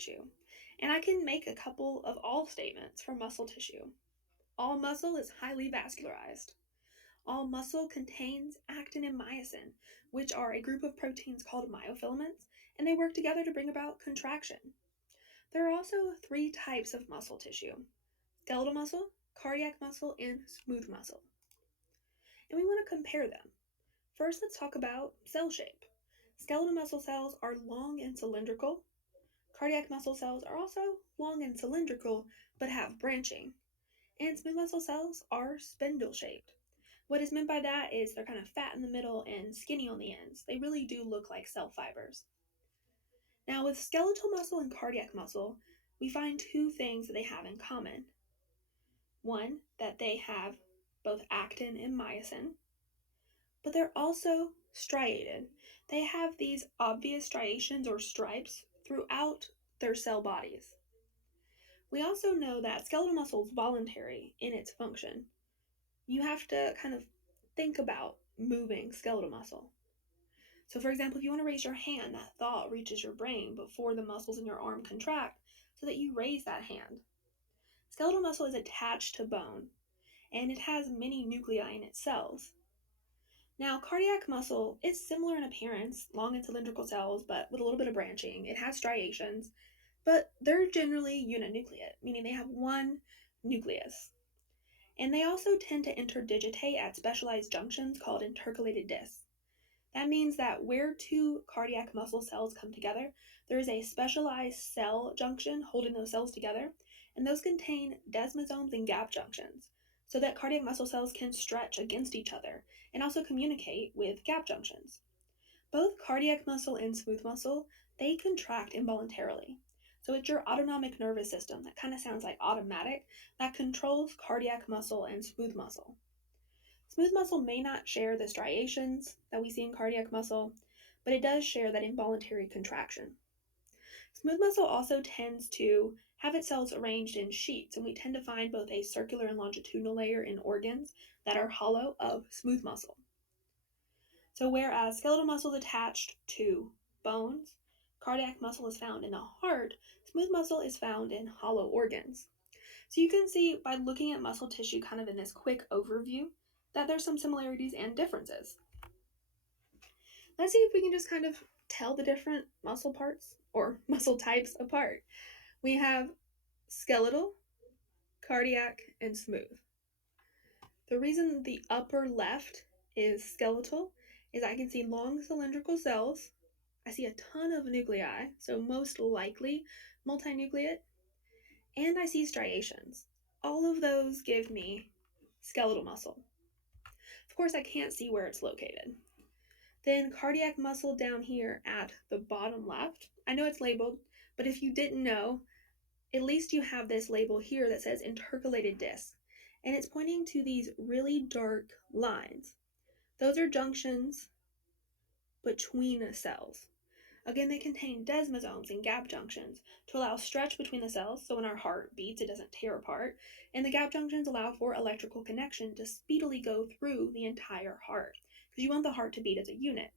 tissue, and I can make a couple of all statements for muscle tissue. All muscle is highly vascularized. All muscle contains actin and myosin, which are a group of proteins called myofilaments, and they work together to bring about contraction. There are also three types of muscle tissue: skeletal muscle, cardiac muscle, and smooth muscle. And we want to compare them. First, let's talk about cell shape. Skeletal muscle cells are long and cylindrical. Cardiac muscle cells are also long and cylindrical, but have branching. And smooth muscle cells are spindle shaped. What is meant by that is they're kind of fat in the middle and skinny on the ends. They really do look like cell fibers. Now, with skeletal muscle and cardiac muscle, we find two things that they have in common. One, that they have both actin and myosin, but they're also striated. They have these obvious striations or stripes throughout their cell bodies. We also know that skeletal muscle is voluntary in its function. You have to kind of think about moving skeletal muscle. So, for example, if you want to raise your hand, that thought reaches your brain before the muscles in your arm contract so that you raise that hand. Skeletal muscle is attached to bone, and it has many nuclei in its cells. Now, cardiac muscle is similar in appearance, long and cylindrical cells, but with a little bit of branching. It has striations, but they're generally uninucleate, meaning they have one nucleus. And they also tend to interdigitate at specialized junctions called intercalated discs. That means that where two cardiac muscle cells come together, there is a specialized cell junction holding those cells together, and those contain desmosomes and gap junctions, so that cardiac muscle cells can stretch against each other and also communicate with gap junctions. Both cardiac muscle and smooth muscle, they contract involuntarily. So it's your autonomic nervous system, that kind of sounds like automatic, that controls cardiac muscle and smooth muscle. Smooth muscle may not share the striations that we see in cardiac muscle, but it does share that involuntary contraction. Smooth muscle also tends to have its cells arranged in sheets, and we tend to find both a circular and longitudinal layer in organs that are hollow of smooth muscle. So, whereas skeletal muscle is attached to bones, cardiac muscle is found in the heart, smooth muscle is found in hollow organs. So, you can see by looking at muscle tissue kind of in this quick overview that there's some similarities and differences. Let's see if we can just kind of tell the different muscle parts or muscle types apart. We have skeletal, cardiac, and smooth. The reason the upper left is skeletal is I can see long cylindrical cells. I see a ton of nuclei, so most likely multinucleate, and I see striations. All of those give me skeletal muscle. Of course, I can't see where it's located. Then cardiac muscle down here at the bottom left. I know it's labeled, but if you didn't know, at least you have this label here that says intercalated disc, and it's pointing to these really dark lines. Those are junctions between cells. Again, they contain desmosomes and gap junctions to allow stretch between the cells, so when our heart beats, it doesn't tear apart, and the gap junctions allow for electrical connection to speedily go through the entire heart, because you want the heart to beat as a unit.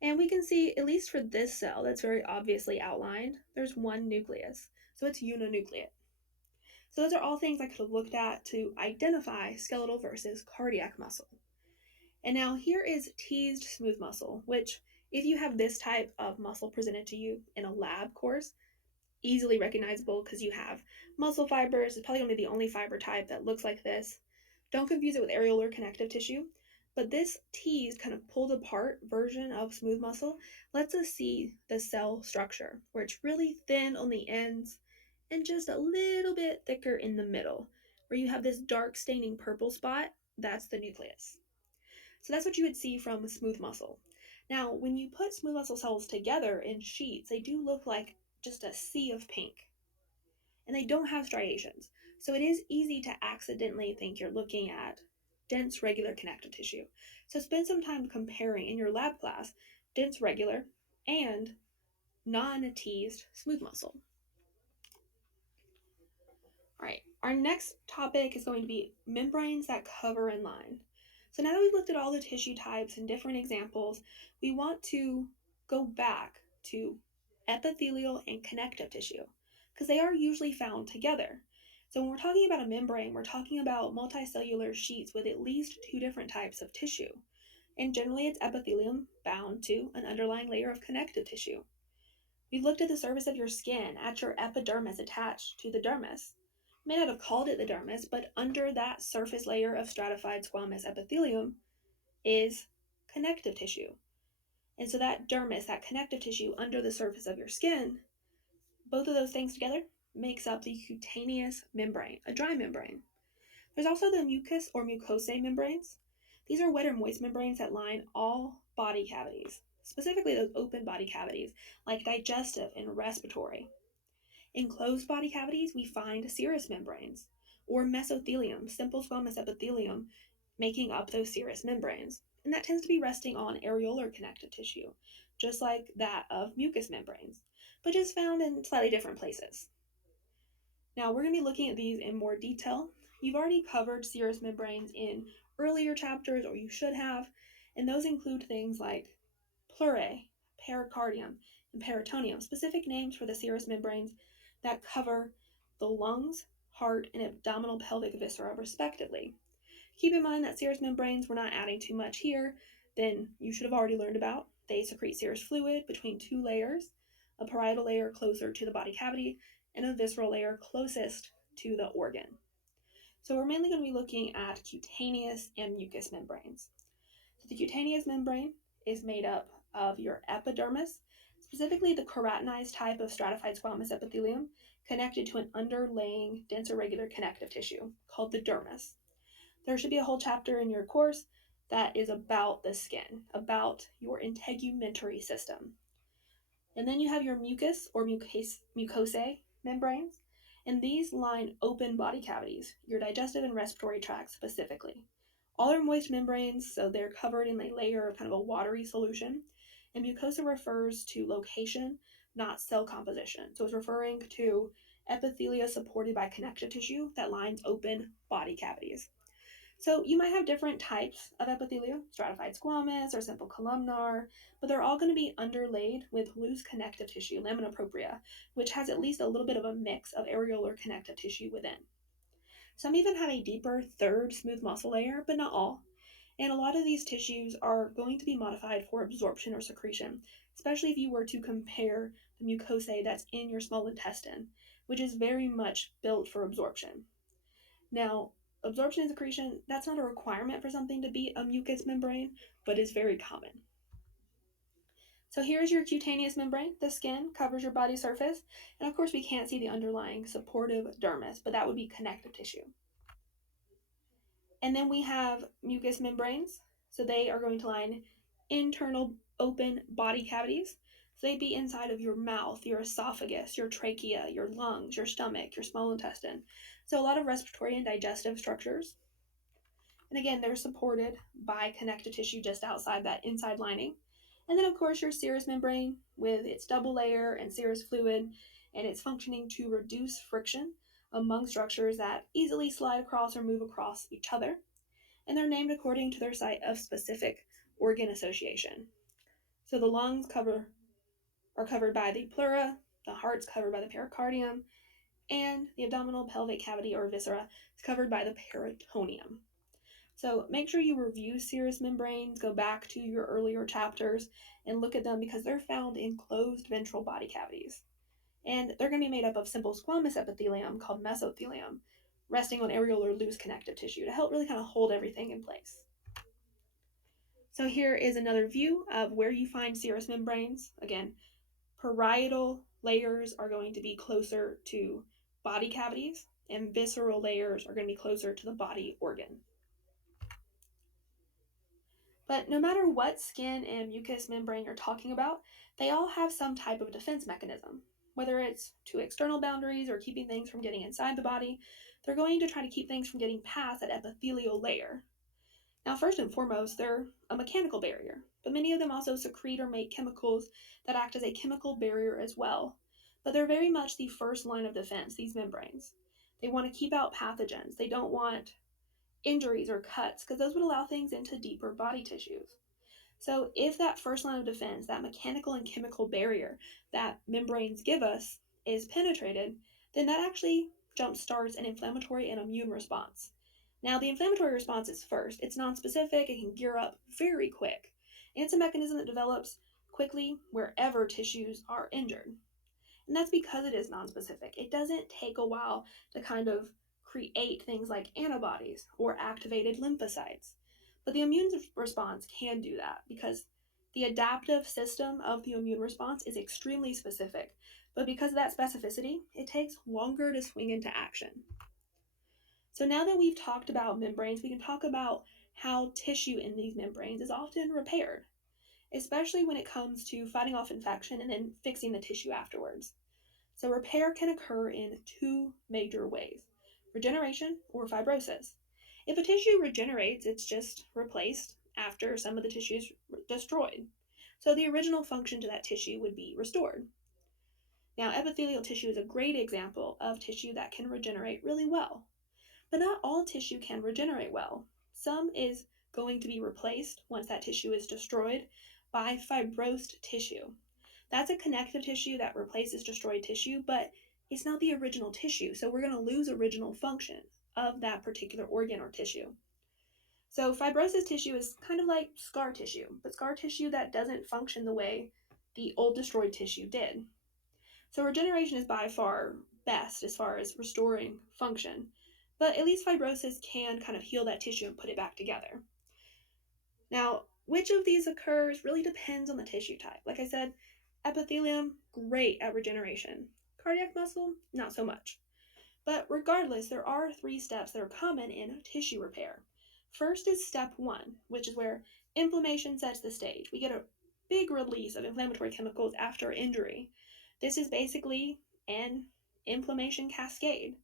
And we can see, at least for this cell that's very obviously outlined, there's one nucleus, so it's uninucleate. So those are all things I could have looked at to identify skeletal versus cardiac muscle. And now here is teased smooth muscle, which if you have this type of muscle presented to you in a lab course, easily recognizable because you have muscle fibers. It's probably going to be the only fiber type that looks like this. Don't confuse it with areolar connective tissue, but this teased, kind of pulled apart version of smooth muscle lets us see the cell structure, where it's really thin on the ends and just a little bit thicker in the middle, where you have this dark staining purple spot. That's the nucleus. So that's what you would see from smooth muscle. Now, when you put smooth muscle cells together in sheets, they do look like just a sea of pink. And they don't have striations. So it is easy to accidentally think you're looking at dense regular connective tissue. So spend some time comparing in your lab class dense regular and non-teased smooth muscle. All right, our next topic is going to be membranes that cover and line. So now that we've looked at all the tissue types and different examples, we want to go back to epithelial and connective tissue, because they are usually found together. So when we're talking about a membrane, we're talking about multicellular sheets with at least two different types of tissue. And generally it's epithelium bound to an underlying layer of connective tissue. We've looked at the surface of your skin, at your epidermis attached to the dermis. You may not have called it the dermis, but under that surface layer of stratified squamous epithelium is connective tissue. And so that dermis, that connective tissue under the surface of your skin, both of those things together makes up the cutaneous membrane, a dry membrane. There's also the mucous or mucosal membranes. These are wet or moist membranes that line all body cavities, specifically those open body cavities like digestive and respiratory. In closed body cavities, we find serous membranes or mesothelium, simple squamous epithelium, making up those serous membranes. And that tends to be resting on areolar connective tissue, just like that of mucous membranes, but is found in slightly different places. Now we're going to be looking at these in more detail. You've already covered serous membranes in earlier chapters, or you should have, and those include things like pleurae, pericardium, and peritoneum, specific names for the serous membranes that cover the lungs, heart, and abdominal pelvic viscera, respectively. Keep in mind that serous membranes, we're not adding too much here, then you should have already learned about. They secrete serous fluid between two layers, a parietal layer closer to the body cavity, and a visceral layer closest to the organ. So we're mainly going to be looking at cutaneous and mucous membranes. So the cutaneous membrane is made up of your epidermis, specifically the keratinized type of stratified squamous epithelium, connected to an underlying dense irregular connective tissue called the dermis. There should be a whole chapter in your course that is about the skin, about your integumentary system. And then you have your mucus or mucosae membranes, and these line open body cavities, your digestive and respiratory tract specifically. All are moist membranes, so they're covered in a layer of kind of a watery solution. And mucosa refers to location, not cell composition. So it's referring to epithelia supported by connective tissue that lines open body cavities. So you might have different types of epithelia, stratified squamous or simple columnar, but they're all going to be underlaid with loose connective tissue, lamina propria, which has at least a little bit of a mix of areolar connective tissue within. Some even have a deeper third smooth muscle layer, but not all. And a lot of these tissues are going to be modified for absorption or secretion, especially if you were to compare the mucosae that's in your small intestine, which is very much built for absorption. Now, absorption and secretion, that's not a requirement for something to be a mucous membrane, but is very common. So here's your cutaneous membrane. The skin covers your body surface, and of course we can't see the underlying supportive dermis, but that would be connective tissue. And then we have mucous membranes, so they are going to line internal open body cavities. So they'd be inside of your mouth, your esophagus, your trachea, your lungs, your stomach, your small intestine. So a lot of respiratory and digestive structures. And again, they're supported by connective tissue just outside that inside lining. And then, of course, your serous membrane with its double layer and serous fluid, and it's functioning to reduce friction among structures that easily slide across or move across each other. And they're named according to their site of specific organ association. So the lungs are covered by the pleura, the heart's covered by the pericardium, and the abdominal pelvic cavity or viscera is covered by the peritoneum. So make sure you review serous membranes, go back to your earlier chapters, and look at them because they're found in closed ventral body cavities. And they're going to be made up of simple squamous epithelium called mesothelium, resting on areolar loose connective tissue to help really kind of hold everything in place. So here is another view of where you find serous membranes. Again, parietal layers are going to be closer to body cavities, and visceral layers are going to be closer to the body organ. But no matter what skin and mucous membrane you're talking about, they all have some type of defense mechanism. Whether it's to external boundaries or keeping things from getting inside the body, they're going to try to keep things from getting past that epithelial layer. Now, first and foremost, they're a mechanical barrier, but many of them also secrete or make chemicals that act as a chemical barrier as well. But they're very much the first line of defense, these membranes. They want to keep out pathogens. They don't want injuries or cuts because those would allow things into deeper body tissues. So if that first line of defense, that mechanical and chemical barrier that membranes give us, is penetrated, then that actually jumpstarts an inflammatory and immune response. Now, the inflammatory response is first. It's nonspecific, it can gear up very quick, and it's a mechanism that develops quickly wherever tissues are injured. And that's because it is nonspecific. It doesn't take a while to kind of create things like antibodies or activated lymphocytes. But the immune response can do that because the adaptive system of the immune response is extremely specific. But because of that specificity, it takes longer to swing into action. So now that we've talked about membranes, we can talk about how tissue in these membranes is often repaired, especially when it comes to fighting off infection and then fixing the tissue afterwards. So repair can occur in two major ways: regeneration or fibrosis. If a tissue regenerates, it's just replaced after some of the tissue is destroyed. So the original function to that tissue would be restored. Now, epithelial tissue is a great example of tissue that can regenerate really well. But not all tissue can regenerate well. Some is going to be replaced once that tissue is destroyed by fibrosed tissue. That's a connective tissue that replaces destroyed tissue, but it's not the original tissue, so we're going to lose original function of that particular organ or tissue. So fibrosis tissue is kind of like scar tissue, but scar tissue that doesn't function the way the old destroyed tissue did. So regeneration is by far best as far as restoring function, but at least fibrosis can kind of heal that tissue and put it back together. Now, which of these occurs really depends on the tissue type. Like I said, epithelium, great at regeneration. Cardiac muscle, not so much. But regardless, there are 3 steps that are common in tissue repair. First is step 1, which is where inflammation sets the stage. We get a big release of inflammatory chemicals after injury. This is basically an inflammation cascade.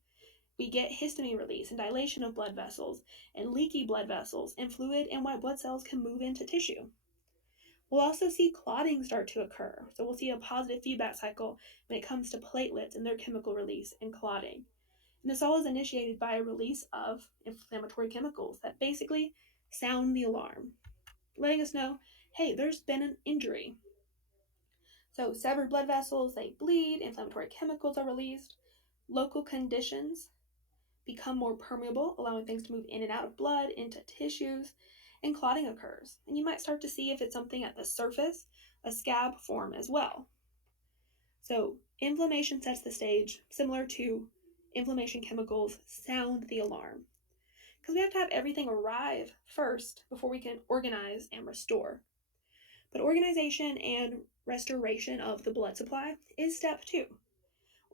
We get histamine release and dilation of blood vessels and leaky blood vessels, and fluid and white blood cells can move into tissue. We'll also see clotting start to occur, so we'll see a positive feedback cycle when it comes to platelets and their chemical release and clotting. And this all is initiated by a release of inflammatory chemicals that basically sound the alarm, letting us know, hey, there's been an injury. So severed blood vessels, they bleed, inflammatory chemicals are released, local conditions become more permeable, allowing things to move in and out of blood into tissues, and clotting occurs. And you might start to see if it's something at the surface, a scab form as well. So inflammation sets the stage, similar to inflammation chemicals sound the alarm. Because we have to have everything arrive first before we can organize and restore. But organization and restoration of the blood supply is step 2.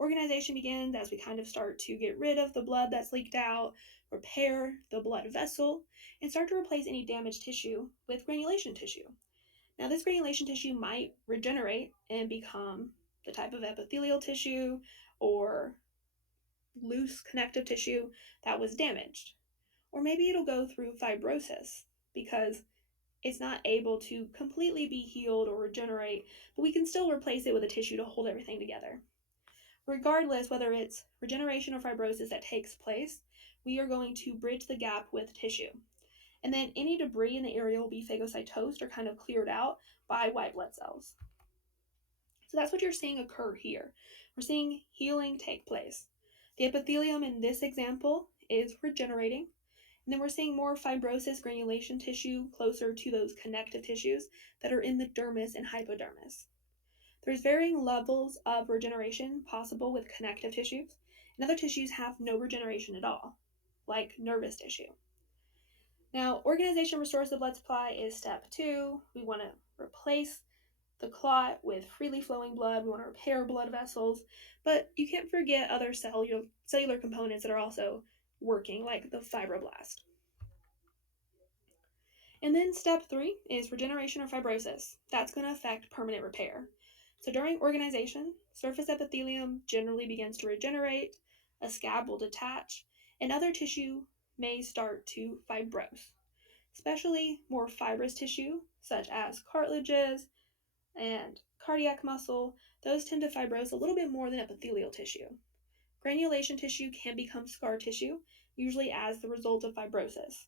Organization begins as we kind of start to get rid of the blood that's leaked out, repair the blood vessel, and start to replace any damaged tissue with granulation tissue. Now, this granulation tissue might regenerate and become the type of epithelial tissue or loose connective tissue that was damaged. Or maybe it'll go through fibrosis because it's not able to completely be healed or regenerate, but we can still replace it with a tissue to hold everything together. Regardless whether it's regeneration or fibrosis that takes place, we are going to bridge the gap with tissue. And then any debris in the area will be phagocytosed or kind of cleared out by white blood cells. So that's what you're seeing occur here. We're seeing healing take place. The epithelium in this example is regenerating, and then we're seeing more fibrosis granulation tissue closer to those connective tissues that are in the dermis and hypodermis. There's varying levels of regeneration possible with connective tissues, and other tissues have no regeneration at all, like nervous tissue. Now, organization restores the blood supply is step 2. We want to replace the clot with freely flowing blood. We want to repair blood vessels, but you can't forget other cellular components that are also working, like the fibroblast. And then step 3 is regeneration or fibrosis. That's going to affect permanent repair. So during organization, surface epithelium generally begins to regenerate, a scab will detach, and other tissue may start to fibrose, especially more fibrous tissue such as cartilages and cardiac muscle. Those tend to fibrose a little bit more than epithelial tissue. Granulation tissue can become scar tissue, usually as the result of fibrosis.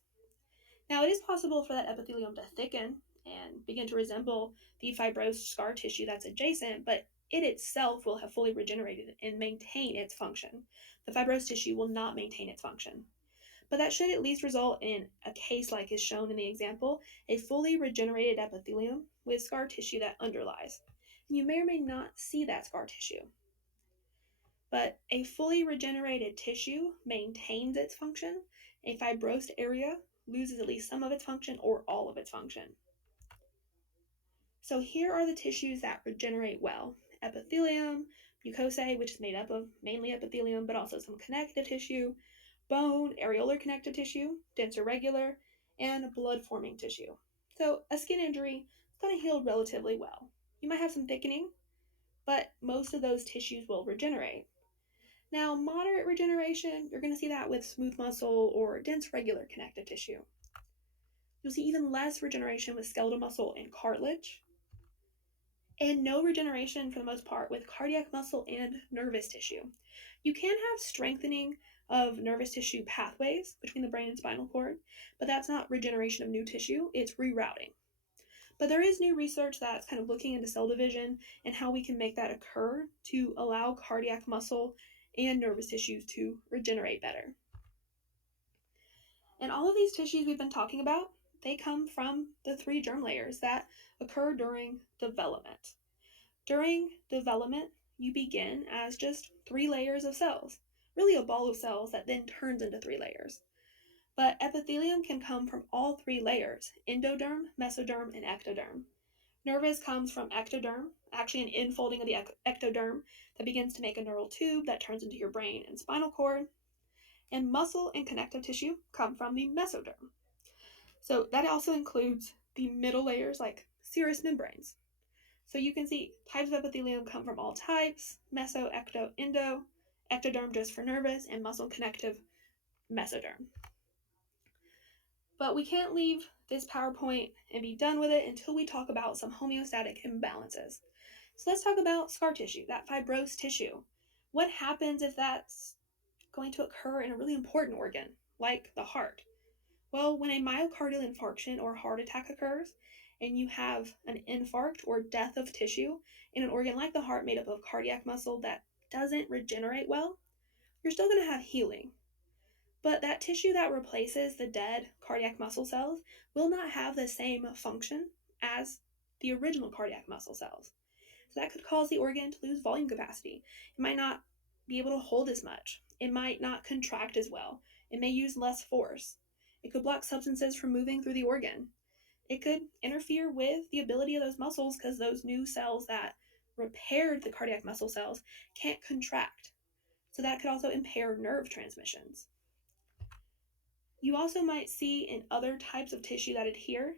Now, it is possible for that epithelium to thicken and begin to resemble the fibrosed scar tissue that's adjacent, but it itself will have fully regenerated and maintain its function. The fibrosed tissue will not maintain its function. But that should at least result in a case like is shown in the example, a fully regenerated epithelium with scar tissue that underlies. And you may or may not see that scar tissue. But a fully regenerated tissue maintains its function. A fibrosed area loses at least some of its function or all of its function. So here are the tissues that regenerate well. Epithelium, mucosae, which is made up of mainly epithelium, but also some connective tissue, bone, areolar connective tissue, dense or regular, and blood-forming tissue. So a skin injury is going to heal relatively well. You might have some thickening, but most of those tissues will regenerate. Now, moderate regeneration, you're going to see that with smooth muscle or dense regular connective tissue. You'll see even less regeneration with skeletal muscle and cartilage, and no regeneration for the most part with cardiac muscle and nervous tissue. You can have strengthening of nervous tissue pathways between the brain and spinal cord, but that's not regeneration of new tissue, it's rerouting. But there is new research that's kind of looking into cell division and how we can make that occur to allow cardiac muscle and nervous tissues to regenerate better. And all of these tissues we've been talking about, they come from the 3 germ layers that occur during development. During development, you begin as just 3 layers of cells, really a ball of cells that then turns into 3 layers. But epithelium can come from all 3 layers, endoderm, mesoderm, and ectoderm. Nervous comes from ectoderm, actually an infolding of the ectoderm that begins to make a neural tube that turns into your brain and spinal cord. And muscle and connective tissue come from the mesoderm. So that also includes the middle layers like serous membranes. So you can see types of epithelium come from all types, meso, ecto, endo, ectoderm just for nervous, and muscle connective, mesoderm. But we can't leave this PowerPoint and be done with it until we talk about some homeostatic imbalances. So let's talk about scar tissue, that fibrosed tissue. What happens if that's going to occur in a really important organ, like the heart? Well, when a myocardial infarction or heart attack occurs, and you have an infarct or death of tissue in an organ like the heart made up of cardiac muscle that doesn't regenerate well, you're still going to have healing. But that tissue that replaces the dead cardiac muscle cells will not have the same function as the original cardiac muscle cells. So that could cause the organ to lose volume capacity. It might not be able to hold as much. It might not contract as well. It may use less force. It could block substances from moving through the organ. It could interfere with the ability of those muscles because those new cells that repaired the cardiac muscle cells can't contract. So that could also impair nerve transmissions. You also might see in other types of tissue that adhere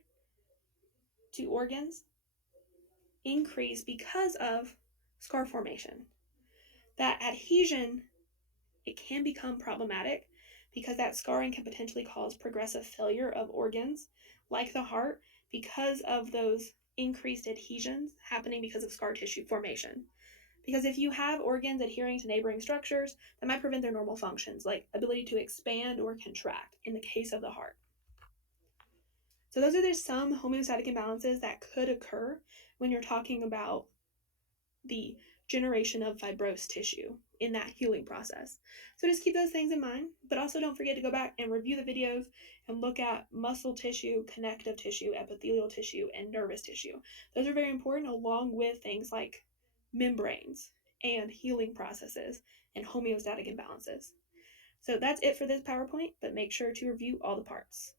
to organs increase because of scar formation. That adhesion, it can become problematic because that scarring can potentially cause progressive failure of organs like the heart because of those increased adhesions happening because of scar tissue formation. Because if you have organs adhering to neighboring structures, that might prevent their normal functions, like ability to expand or contract in the case of the heart. So those are just some homeostatic imbalances that could occur when you're talking about the generation of fibrosed tissue in that healing process. So just keep those things in mind, but also don't forget to go back and review the videos and look at muscle tissue, connective tissue, epithelial tissue, and nervous tissue. Those are very important along with things like membranes and healing processes and homeostatic imbalances. So that's it for this PowerPoint, but make sure to review all the parts.